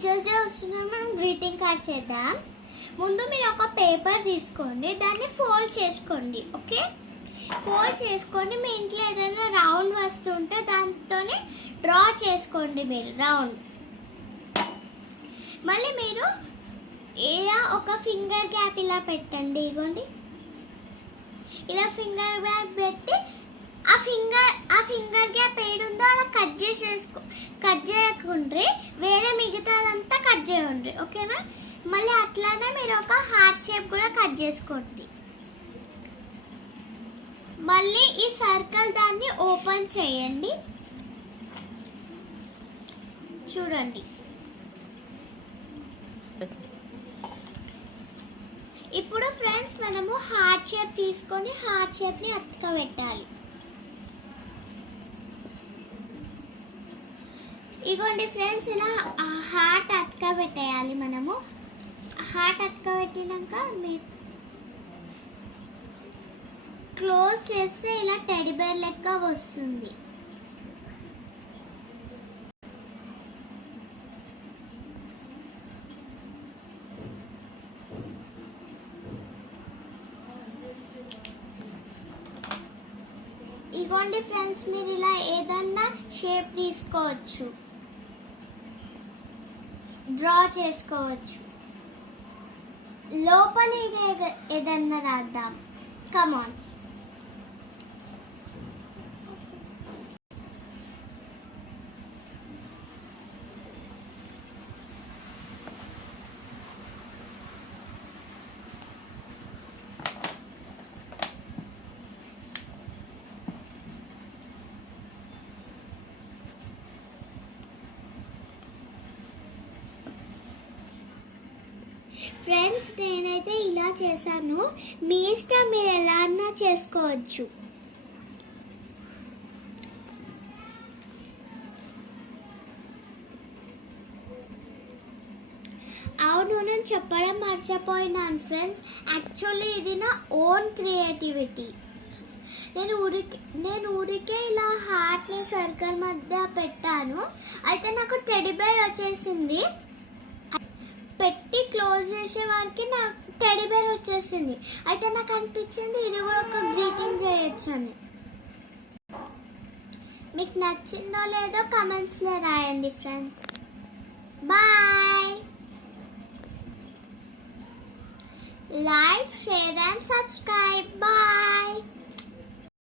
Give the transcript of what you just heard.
Teachers day వస్తున్నా మనం greeting card చేద్దాం. ముందు మీరు ఒక పేపర్ తీసుకోండి, దాన్ని ఫోల్డ్ చేసుకోండి. ఓకే, ఫోల్డ్ చేసుకొని మీ ఇంట్లో ఏదైనా రౌండ్ వస్తువు ఉంటే దాంతోనే డ్రా చేసుకోండి మీరు రౌండ్. మళ్ళీ మీరు ఇలా ఒక ఫింగర్ గ్యాప్ ఇలా పెట్టండి. ఇగోండి, ఇలా ఫింగర్ గ్యాప్ పెట్టి ఆ ఫింగర్ గ్యాప్ ఏడుందో అలా కట్ చేయకుండ్రి, వేరే మిగతాదంతా కట్ చేయండి. ఓకేనా? మళ్ళీ అట్లానే మీరు ఒక హార్ట్ షేప్ కూడా కట్ చేసుకోండి. మళ్ళీ ఈ సర్కిల్ దాన్ని ఓపెన్ చేయండి. చూడండి, ఇప్పుడు ఫ్రెండ్స్ మనము హార్ట్ షేప్ తీసుకొని హార్ట్ షేప్ని అతకబెట్టాలి. ఇగోండి ఫ్రెండ్స్, ఇలా హార్ట్ అతకబెట్టేయాలి. మనము హార్ట్ అతకబెట్టినాక మీరు క్లోజ్ చేస్తే ఇలా టెడ్డీ బేర్ లెక్క వస్తుంది. ఇగోండి ఫ్రెండ్స్, మీరు ఇలా ఏదన్నా షేప్ తీసుకోవచ్చు, డ్రా చేసుకోవచ్చు. లోపల ఏదన్నా రాద్దాం. కమాన్. ఫ్రెండ్స్, నేనైతే ఇలా చేశాను. మీ ఇష్టం, మీరు ఎలా అన్నా చేసుకోవచ్చు. అవును, నేను చెప్పడం మర్చిపోయినాను ఫ్రెండ్స్. యాక్చువల్లీ ఇది నా ఓన్ క్రియేటివిటీ. నేను ఊరికే ఇలా హార్ట్ని సర్కిల్ మధ్య పెట్టాను. అయితే నాకు టెడ్డీ బేర్ వచ్చేసింది. పెట్టి క్లోజ్ చేసే వారికి నాకు టెడ్డీ బేర్ వచ్చేసింది. అయితే నాకు అనిపించింది ఇది కూడా ఒక గ్రీటింగ్ చేయొచ్చు అని. మీకు నచ్చిందో లేదో కమెంట్స్లో రాయండి friends. Bye. Like, share and subscribe. Bye.